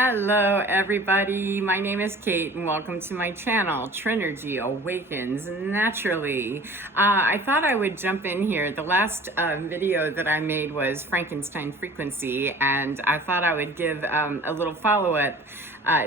Hello everybody, my name is Kate and welcome to my channel, Trinergy Awakens Naturally. I thought I would jump in here. The last video that I made was Frankenstein frequency, and I thought I would give a little follow-up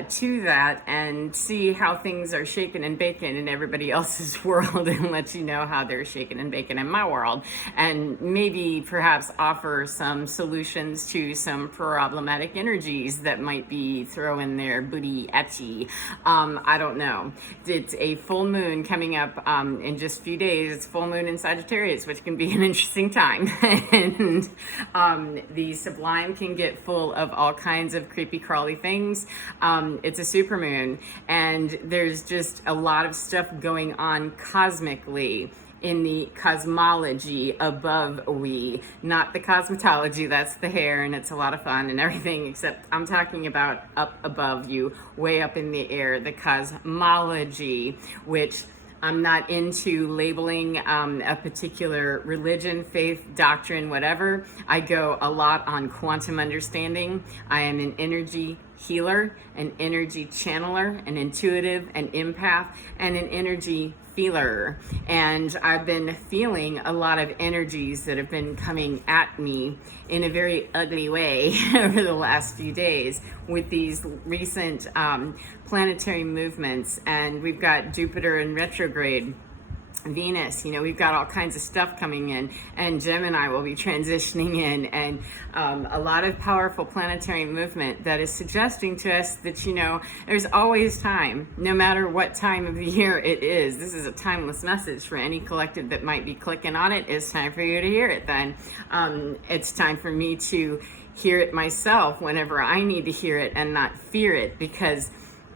to that and see how things are shaken and baking in everybody else's world and let you know how they're shaken and baking in my world, and maybe perhaps offer some solutions to some problematic energies that might be throwing their booty at you. I don't know. It's a full moon coming up in just a few days. It's full moon in Sagittarius, which can be an interesting time. And the sublime can get full of all kinds of creepy crawly things. It's a supermoon, and there's just a lot of stuff going on cosmically in the cosmology above we, not the cosmetology. That's the hair, and it's a lot of fun and everything, except I'm talking about up above you, way up in the air, the cosmology, which I'm not into labeling a particular religion, faith, doctrine, whatever. I go a lot on quantum understanding. I am an energy healer, an energy channeler, an intuitive, an empath, and an energy feeler. And I've been feeling a lot of energies that have been coming at me in a very ugly way over the last few days with these recent planetary movements. And we've got Jupiter in retrograde, Venus, we've got all kinds of stuff coming in, and Gemini will be transitioning in, and a lot of powerful planetary movement that is suggesting to us that, there's always time, no matter what time of the year it is. This is a timeless message for any collective that might be clicking on it. It's time for you to hear it then. It's time for me to hear it myself whenever I need to hear it and not fear it, because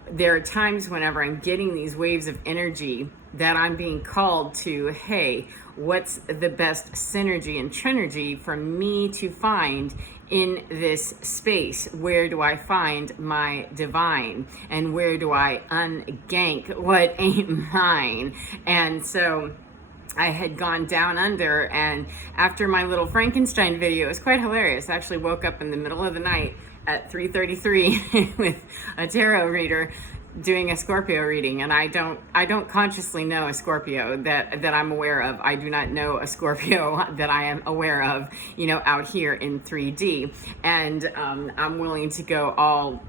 there are times whenever I'm getting these waves of energy that I'm being called to, hey, what's the best synergy and trinergy for me to find in this space? Where do I find my divine? And where do I ungank what ain't mine? And so I had gone down under, and after my little Frankenstein video, it was quite hilarious. I actually woke up in the middle of the night at 3:33 with a tarot reader doing a Scorpio reading, and I don't consciously know a Scorpio that I'm aware of. I do not know a Scorpio that I am aware of, out here in 3D. And I'm willing to go all,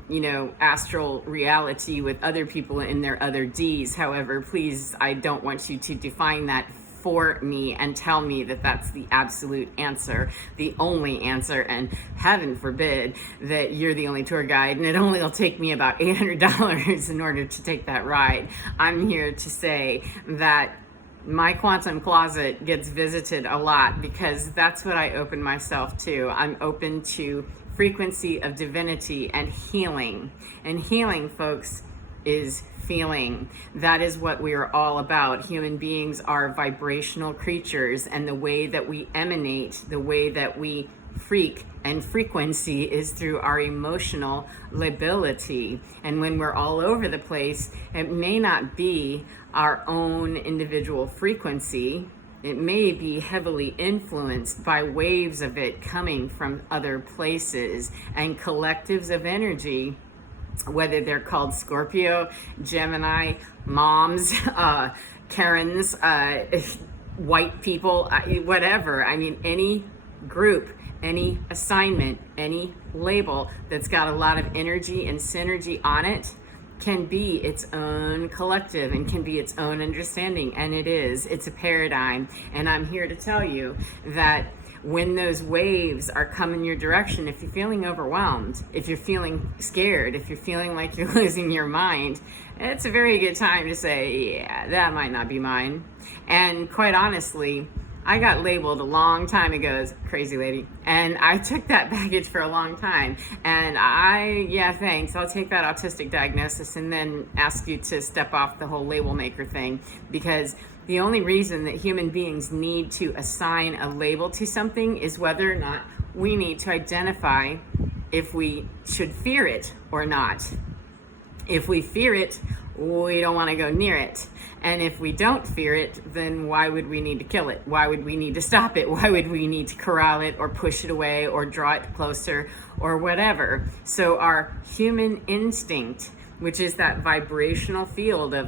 astral reality with other people in their other Ds. However, please, I don't want you to define that for me and tell me that that's the absolute answer, the only answer, and heaven forbid that you're the only tour guide and it only will take me about $800 in order to take that ride. I'm here to say that my quantum closet gets visited a lot because that's what I open myself to. I'm open to frequency of divinity and healing. And healing, folks, is feeling. That is what we are all about. Human beings are vibrational creatures, and the way that we emanate, the way that we freak and frequency is through our emotional lability. And when we're all over the place, it may not be our own individual frequency. It may be heavily influenced by waves of it coming from other places and collectives of energy, whether they're called Scorpio, Gemini, moms, Karens, white people, whatever. I mean, any group, any assignment, any label that's got a lot of energy and synergy on it can be its own collective and can be its own understanding. And it is. It's a paradigm. And I'm here to tell you that when those waves are coming your direction, if you're feeling overwhelmed, if you're feeling scared, if you're feeling like you're losing your mind, it's a very good time to say, yeah, that might not be mine. And quite honestly, I got labeled a long time ago as crazy lady, and I took that baggage for a long time. And thanks, I'll take that autistic diagnosis and then ask you to step off the whole label maker thing, because the only reason that human beings need to assign a label to something is whether or not we need to identify if we should fear it or not. If we fear it, we don't want to go near it. And if we don't fear it, then why would we need to kill it? Why would we need to stop it? Why would we need to corral it or push it away or draw it closer or whatever? So our human instinct, which is that vibrational field of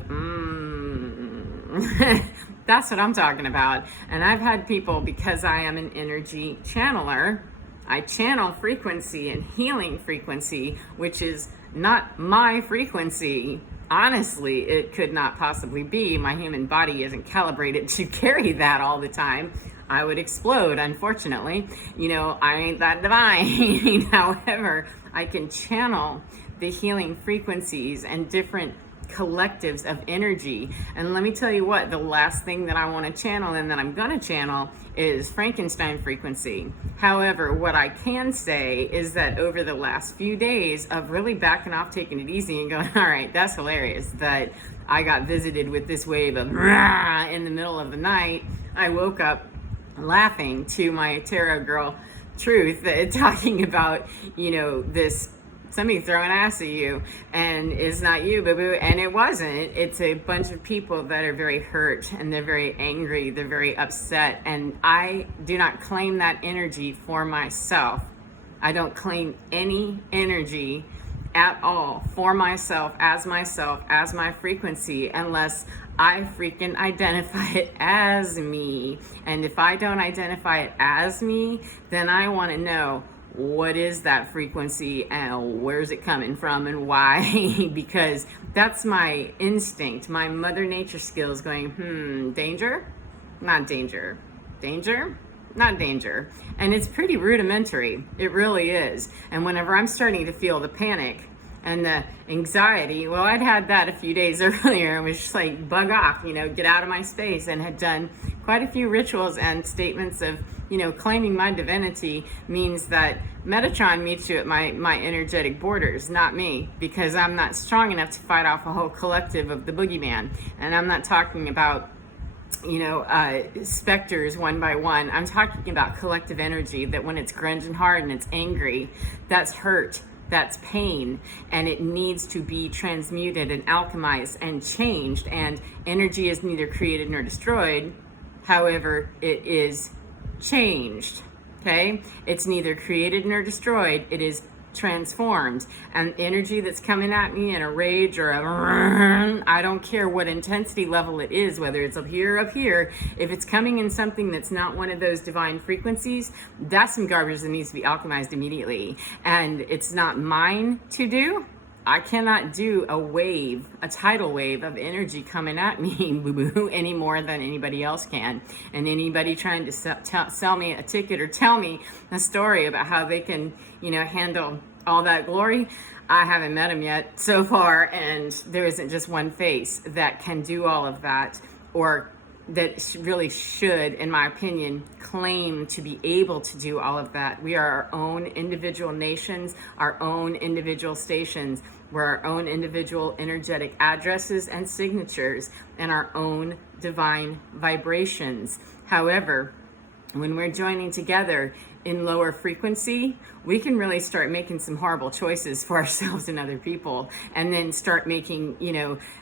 that's what I'm talking about. And I've had people, because I am an energy channeler, I channel frequency and healing frequency, which is not my frequency. Honestly, it could not possibly be. My human body isn't calibrated to carry that all the time. I would explode, unfortunately. I ain't that divine. However, I can channel the healing frequencies and different collectives of energy. And let me tell you what, the last thing that I want to channel and that I'm going to channel is Frankenstein frequency. However, what I can say is that over the last few days of really backing off, taking it easy and going, all right, that's hilarious that I got visited with this wave of rah in the middle of the night. I woke up laughing to my tarot girl truth, talking about, this somebody throwing ass at you, and it's not you, boo-boo. And it wasn't. It's a bunch of people that are very hurt, and they're very angry, they're very upset, and I do not claim that energy for myself. I don't claim any energy at all for myself, as my frequency, unless I freaking identify it as me. And if I don't identify it as me, then I want to know, what is that frequency and where's it coming from and why? Because that's my instinct, my mother nature skills going, danger, not danger, danger, not danger. And it's pretty rudimentary. It really is. And whenever I'm starting to feel the panic and the anxiety, well, I'd had that a few days earlier and was just like, bug off, get out of my space, and had done quite a few rituals and statements of, claiming my divinity means that Metatron meets you at my energetic borders, not me, because I'm not strong enough to fight off a whole collective of the boogeyman. And I'm not talking about, specters one by one. I'm talking about collective energy that when it's grunge and hard and it's angry, that's hurt. That's pain, and it needs to be transmuted and alchemized and changed. And energy is neither created nor destroyed. However, it is changed. Okay? It's neither created nor destroyed. It is transformed. And energy that's coming at me in a rage or I don't care what intensity level it is, whether it's up here, if it's coming in something that's not one of those divine frequencies, that's some garbage that needs to be alchemized immediately. And it's not mine to do. I cannot do a tidal wave of energy coming at me, boo-boo, any more than anybody else can. And anybody trying to sell me a ticket or tell me a story about how they can, handle all that glory, I haven't met them yet so far. And there isn't just one face that can do all of that, or that really should, in my opinion, claim to be able to do all of that. We are our own individual nations, our own individual stations. We're our own individual energetic addresses and signatures, and our own divine vibrations. However, when we're joining together in lower frequency, we can really start making some horrible choices for ourselves and other people, and then start making,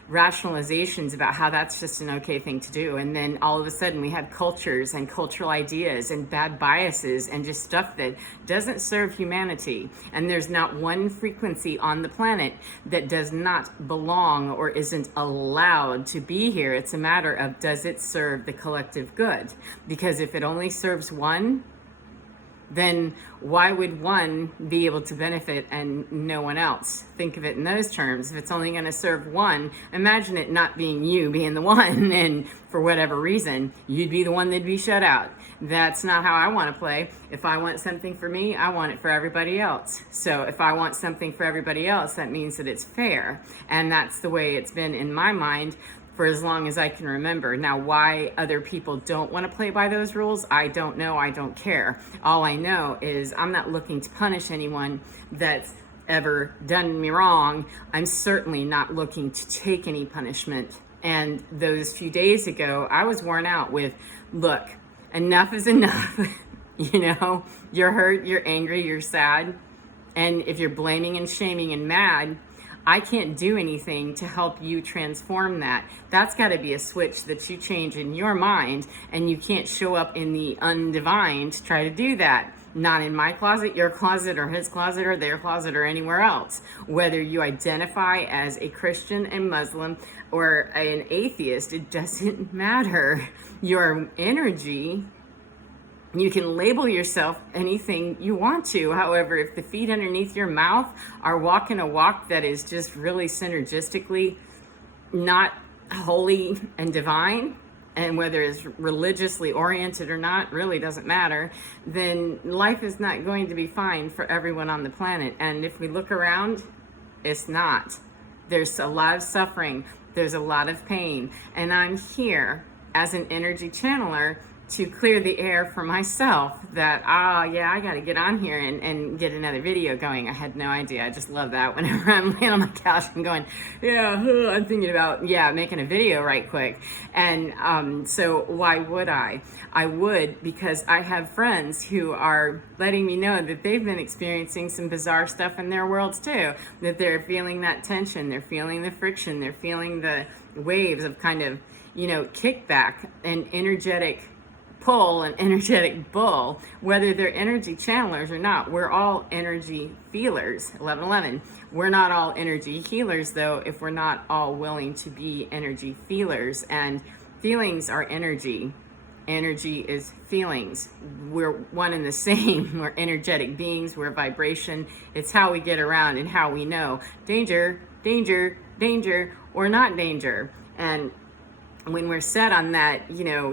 rationalizations about how that's just an okay thing to do. And then all of a sudden we have cultures and cultural ideas and bad biases and just stuff that doesn't serve humanity. And there's not one frequency on the planet that does not belong or isn't allowed to be here. It's a matter of, does it serve the collective good? Because if it only serves one, then why would one be able to benefit and no one else? Think of it in those terms. If it's only going to serve one, imagine it not being you being the one, and for whatever reason, you'd be the one that'd be shut out. That's not how I want to play. If I want something for me, I want it for everybody else. So if I want something for everybody else, that means that it's fair. And that's the way it's been in my mind for as long as I can remember. Now, why other people don't want to play by those rules, I don't know. I don't care. All I know is I'm not looking to punish anyone that's ever done me wrong. I'm certainly not looking to take any punishment. And those few days ago, I was worn out with, look, enough is enough. You're hurt, you're angry, you're sad. And if you're blaming and shaming and mad, I can't do anything to help you transform that. That's got to be a switch that you change in your mind, and you can't show up in the undivine to try to do that. Not in my closet, your closet, or his closet, or their closet, or anywhere else. Whether you identify as a Christian, a Muslim, or an atheist, it doesn't matter. Your energy, you can label yourself anything you want to. However, if the feet underneath your mouth are walking a walk that is just really synergistically not holy and divine, and whether it's religiously oriented or not really doesn't matter, then life is not going to be fine for everyone on the planet. And if we look around, it's not. There's a lot of suffering. There's a lot of pain. And I'm here as an energy channeler to clear the air for myself that, yeah, I got to get on here and get another video going. I had no idea. I just love that whenever I'm laying on my couch and going, yeah, I'm thinking about, making a video right quick. And so why would I? I would because I have friends who are letting me know that they've been experiencing some bizarre stuff in their worlds too, that they're feeling that tension, they're feeling the friction, they're feeling the waves of kind of, kickback and energetic pull and energetic bull, whether they're energy channelers or not. We're all energy feelers. 1111. We're not all energy healers, though, if we're not all willing to be energy feelers. And feelings are energy. Energy is feelings. We're one and the same. We're energetic beings. We're vibration. It's how we get around and how we know danger, danger, danger, or not danger. And when we're set on that,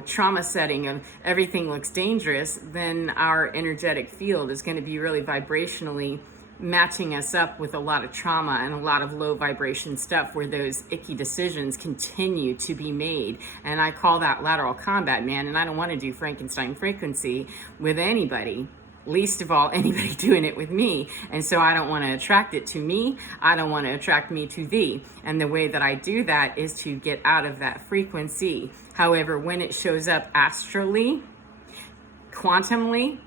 trauma setting of everything looks dangerous, then our energetic field is going to be really vibrationally matching us up with a lot of trauma and a lot of low vibration stuff where those icky decisions continue to be made. And I call that lateral combat, man. And I don't want to do Frankenstein frequency with anybody. Least of all, anybody doing it with me. And so I don't want to attract it to me. I don't want to attract me to thee. And the way that I do that is to get out of that frequency. However, when it shows up astrally, quantumly,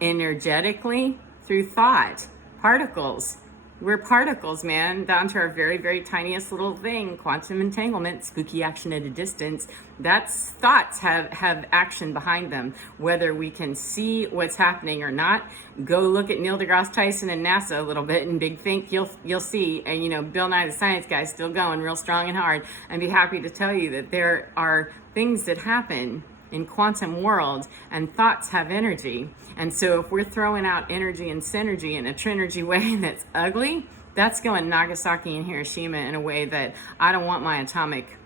energetically, through thought, particles. We're particles, man, down to our very, very tiniest little thing. Quantum entanglement, spooky action at a distance. That's thoughts have action behind them. Whether we can see what's happening or not, go look at Neil deGrasse Tyson and NASA a little bit and big think, you'll see. And Bill Nye the Science Guy is still going real strong and hard. And be happy to tell you that there are things that happen in quantum world, and thoughts have energy. And so if we're throwing out energy and synergy in a trinergy way that's ugly, that's going Nagasaki and Hiroshima in a way that I don't want my atomic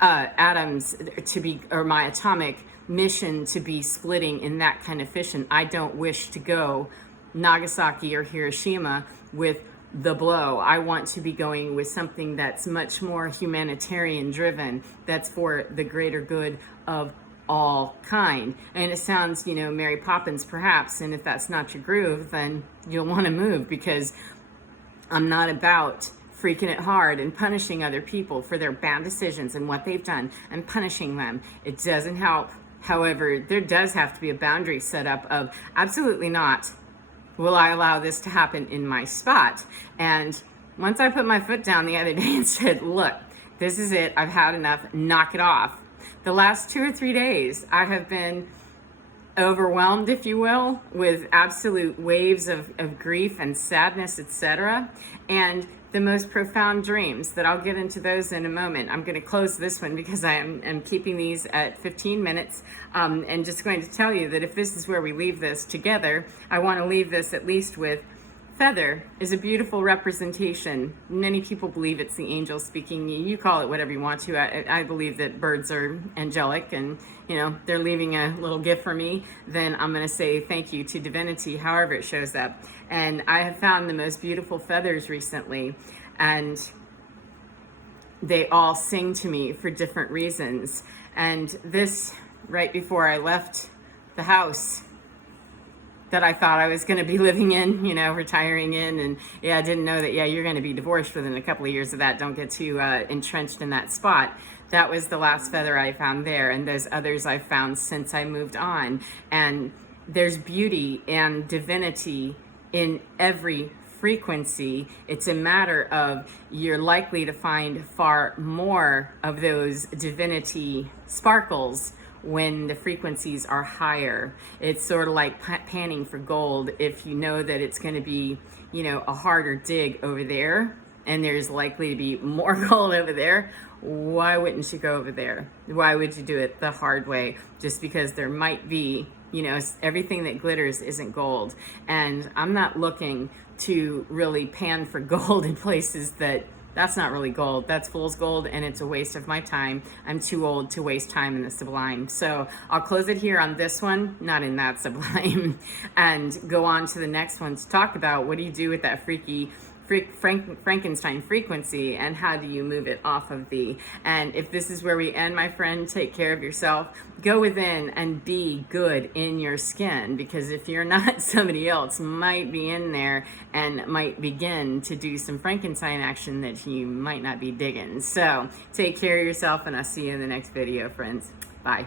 atoms to be, or my atomic mission to be splitting in that kind of fission. I don't wish to go Nagasaki or Hiroshima with the blow. I want to be going with something that's much more humanitarian driven, that's for the greater good of all kind. And it sounds, Mary Poppins perhaps, and if that's not your groove, then you'll want to move, because I'm not about freaking it hard and punishing other people for their bad decisions and what they've done and punishing them. It doesn't help. However, there does have to be a boundary set up of absolutely not will I allow this to happen in my spot. And once I put my foot down the other day and said, look, this is it, I've had enough, knock it off. The last 2 or 3 days, I have been overwhelmed, if you will, with absolute waves of grief and sadness, etc. And the most profound dreams that I'll get into those in a moment. I'm going to close this one because I am keeping these at 15 minutes and just going to tell you that if this is where we leave this together, I want to leave this at least with feather is a beautiful representation. Many people believe it's the angel speaking. You call it whatever you want to. I believe that birds are angelic and, they're leaving a little gift for me. Then I'm going to say thank you to divinity, however it shows up. And I have found the most beautiful feathers recently, and they all sing to me for different reasons. And this, right before I left the house that I thought I was going to be living in, retiring in. And I didn't know that, you're going to be divorced within a couple of years of that. Don't get too entrenched in that spot. That was the last feather I found there. And those others I've found since I moved on. And there's beauty and divinity in every frequency. It's a matter of you're likely to find far more of those divinity sparkles when the frequencies are higher. It's sort of like panning for gold. If you know that it's going to be, you know, a harder dig over there, and there's likely to be more gold over there, why wouldn't you go over there? Why would you do it the hard way? Just because there might be, you know, everything that glitters isn't gold. And I'm not looking to really pan for gold in places that's not really gold. That's fool's gold, and it's a waste of my time. I'm too old to waste time in the sublime. So I'll close it here on this one, not in that sublime, and go on to the next one to talk about what do you do with that Frankenstein frequency, and how do you move it off of thee. And if this is where we end, my friend, take care of yourself. Go within and be good in your skin, because if you're not, somebody else might be in there and might begin to do some Frankenstein action that you might not be digging. So take care of yourself, and I'll see you in the next video, friends. Bye.